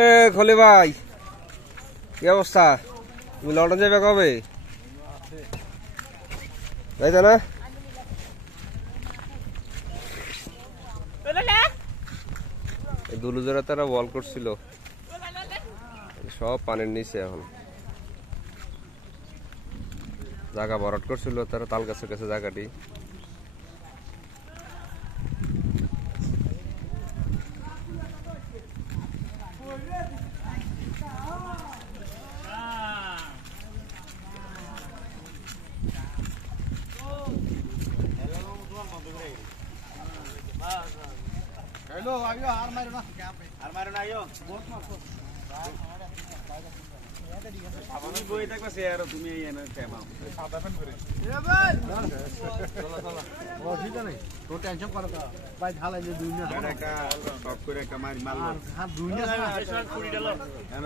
এ খলি ভাই কি অবস্থা? তুমি লন্ডন যাবে কবে? যাইতে না? দুলুজরা তারা ওয়াল করছিল, সব পানির নিচে। এখন জায়গা ভরাট করছিল তারা, তাল গাছের কাছে জায়গাটি। हेलो आइयो हार मारो ना आइयो बहुत मारो আপনি বই দেখবা শেয়ার তুমি এনে কেমন সাদা ফ্যান করে এ ভাই চলো চলো ও ঠিক আছে তো টেনশন করো না ভাই ঢালাই যে দুই না একটা শক করে একটা মার মারলো আর দুই না 20 টাকা